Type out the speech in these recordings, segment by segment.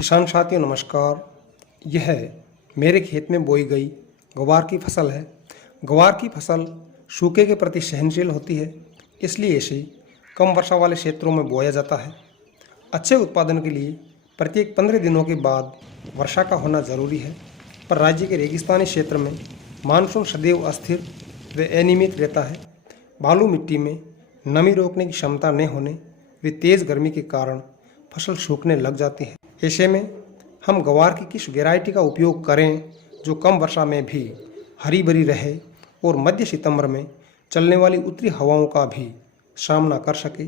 किसान साथियों नमस्कार। यह मेरे खेत में बोई गई ग्वार की फसल है। ग्वार की फसल सूखे के प्रति सहनशील होती है, इसलिए इसे कम वर्षा वाले क्षेत्रों में बोया जाता है। अच्छे उत्पादन के लिए प्रत्येक 15 दिनों के बाद वर्षा का होना जरूरी है, पर राज्य के रेगिस्तानी क्षेत्र में मानसून सदैव अस्थिर व अनियमित रहता है। बालू मिट्टी में नमी रोकने की क्षमता न होने व तेज़ गर्मी के कारण फसल सूखने लग जाती है। ऐसे में हम ग्वार की किस वैरायटी का उपयोग करें जो कम वर्षा में भी हरी भरी रहे और मध्य सितंबर में चलने वाली उत्तरी हवाओं का भी सामना कर सके।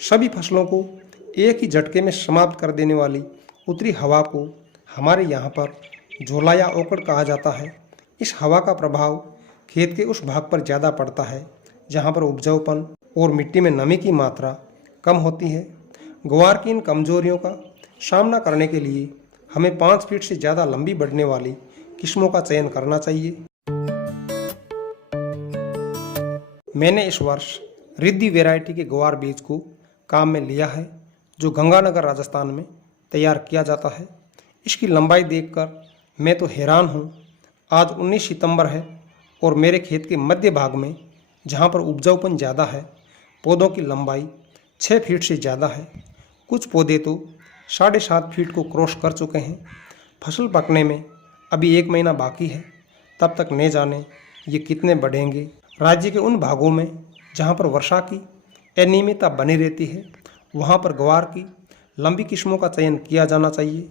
सभी फसलों को एक ही झटके में समाप्त कर देने वाली उत्तरी हवा को हमारे यहाँ पर झोला या ओकड़ कहा जाता है। इस हवा का प्रभाव खेत के उस भाग पर ज़्यादा पड़ता है जहाँ पर उपजाऊपन और मिट्टी में नमी की मात्रा कम होती है। ग्वार की इन कमजोरियों का सामना करने के लिए हमें 5 फीट से ज़्यादा लंबी बढ़ने वाली किस्मों का चयन करना चाहिए। मैंने इस वर्ष रिद्धि वैरायटी के ग्वार बीज को काम में लिया है, जो गंगानगर राजस्थान में तैयार किया जाता है। इसकी लंबाई देखकर मैं तो हैरान हूँ। आज 19 सितंबर है और मेरे खेत के मध्य भाग में जहाँ पर उपजाऊपन ज़्यादा है, पौधों की लंबाई 6 फीट से ज़्यादा है। कुछ पौधे तो 7.5 फीट को क्रॉस कर चुके हैं। फसल पकने में अभी 1 महीना बाकी है, तब तक न जाने ये कितने बढ़ेंगे। राज्य के उन भागों में जहाँ पर वर्षा की अनियमितता बनी रहती है, वहाँ पर ग्वार की लंबी किस्मों का चयन किया जाना चाहिए।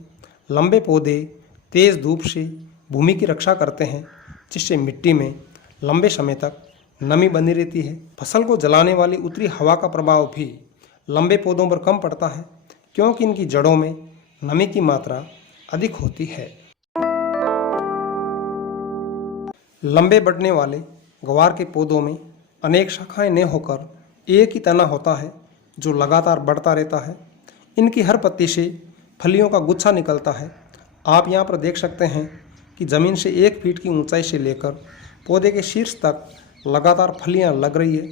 लंबे पौधे तेज़ धूप से भूमि की रक्षा करते हैं, जिससे मिट्टी में लंबे समय तक नमी बनी रहती है। फसल को जलाने वाली उत्तरी हवा का प्रभाव भी लंबे पौधों पर कम पड़ता है, क्योंकि इनकी जड़ों में नमी की मात्रा अधिक होती है। लंबे बढ़ने वाले ग्वार के पौधों में अनेक शाखाएं न होकर एक ही तना होता है, जो लगातार बढ़ता रहता है। इनकी हर पत्ती से फलियों का गुच्छा निकलता है। आप यहाँ पर देख सकते हैं कि ज़मीन से 1 फीट की ऊंचाई से लेकर पौधे के शीर्ष तक लगातार फलियाँ लग रही है।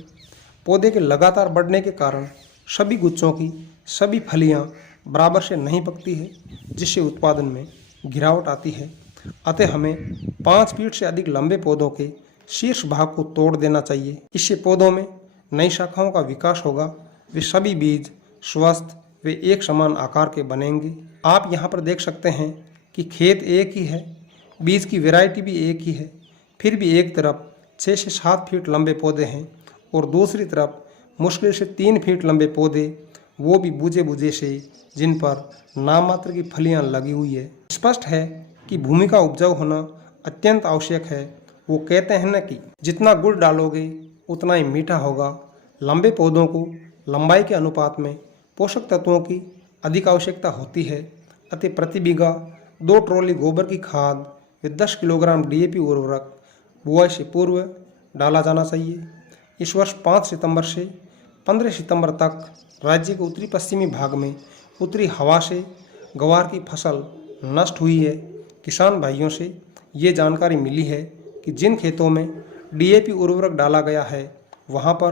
पौधे के लगातार बढ़ने के कारण सभी गुच्छों की सभी फलियाँ बराबर से नहीं पकती है, जिससे उत्पादन में गिरावट आती है। अतः हमें 5 फीट से अधिक लंबे पौधों के शीर्ष भाग को तोड़ देना चाहिए। इससे पौधों में नई शाखाओं का विकास होगा। वे सभी बीज स्वस्थ व एक समान आकार के बनेंगे। आप यहाँ पर देख सकते हैं कि खेत एक ही है, बीज की वैरायटी भी एक ही है, फिर भी एक तरफ 6 से 7 फीट लंबे पौधे हैं और दूसरी तरफ मुश्किल से 3 फीट लंबे पौधे, वो भी बूझे बूझे से, जिन पर नाम मात्र की फलियां लगी हुई है। स्पष्ट है कि भूमि का उपजाऊ होना अत्यंत आवश्यक है। वो कहते हैं न कि जितना गुड़ डालोगे उतना ही मीठा होगा। लंबे पौधों को लंबाई के अनुपात में पोषक तत्वों की अधिक आवश्यकता होती है। अतः प्रति बीघा 2 ट्रॉली गोबर की खाद व 10 किलोग्राम DAP उर्वरक बुआई से पूर्व डाला जाना चाहिए। इस वर्ष 5 सितंबर से 15 सितंबर तक राज्य के उत्तरी पश्चिमी भाग में उत्तरी हवा से ग्वार की फसल नष्ट हुई है। किसान भाइयों से ये जानकारी मिली है कि जिन खेतों में DAP उर्वरक डाला गया है, वहाँ पर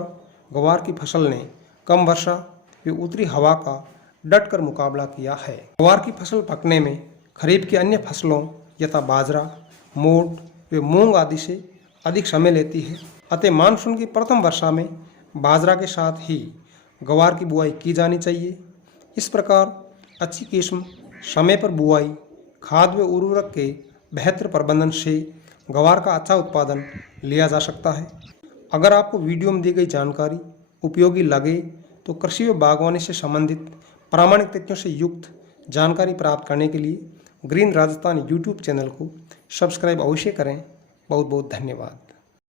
ग्वार की फसल ने कम वर्षा व उत्तरी हवा का डटकर मुकाबला किया है। ग्वार की फसल पकने में खरीफ की अन्य फसलों यथा बाजरा, मोट व मूंग आदि से अधिक समय लेती है। अतः मानसून की प्रथम वर्षा में बाजरा के साथ ही ग्वार की बुआई की जानी चाहिए। इस प्रकार अच्छी किस्म, समय पर बुआई, खाद व उर्वरक के बेहतर प्रबंधन से ग्वार का अच्छा उत्पादन लिया जा सकता है। अगर आपको वीडियो में दी गई जानकारी उपयोगी लगे तो कृषि व बागवानी से संबंधित प्रामाणिक तथ्यों से युक्त जानकारी प्राप्त करने के लिए ग्रीन राजस्थान YouTube चैनल को सब्सक्राइब अवश्य करें। बहुत बहुत धन्यवाद।